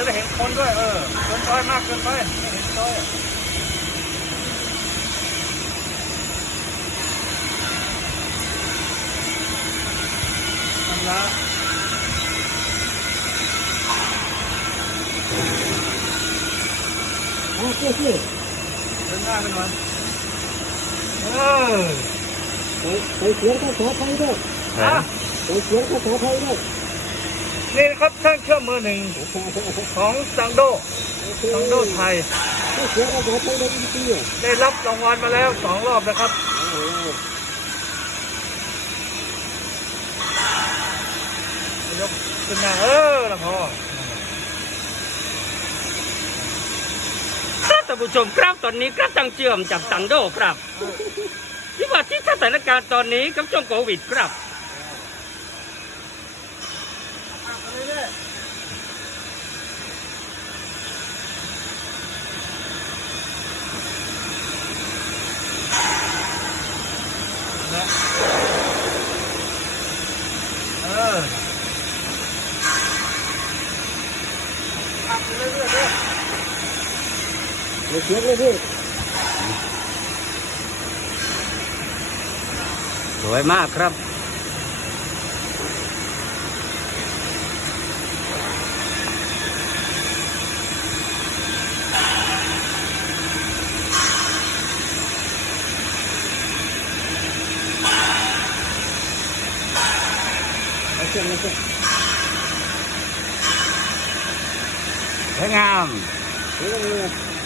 จะได้เห็นคนด้วยเออเกินซอยมากเกินไปไม่เห็นซอยทำละอ่าเจ๊เจ๊เดินหน้าไปหน่อยเออไปไปเสียงภาษาไทยด้วยไปเสียงภาษาไทยด้วย นี่นะครับช่างเชื่อมมือหนึ่งของสังโดสังโดไทย ได้รับรางวัลมาแล้วสองรอบนะครับยกขึ้นมาเออละพอครับท่านผู้ชมครับตอนนี้ครับทางเชื่อมจากสังโดครับที่ว่าที่สถานการณ์ตอนนี้กับช่วงโควิดครับ เออทำไปเรื่อยๆด้วยเสียงเลยพี่สวยมากครับ ไปเสียงเ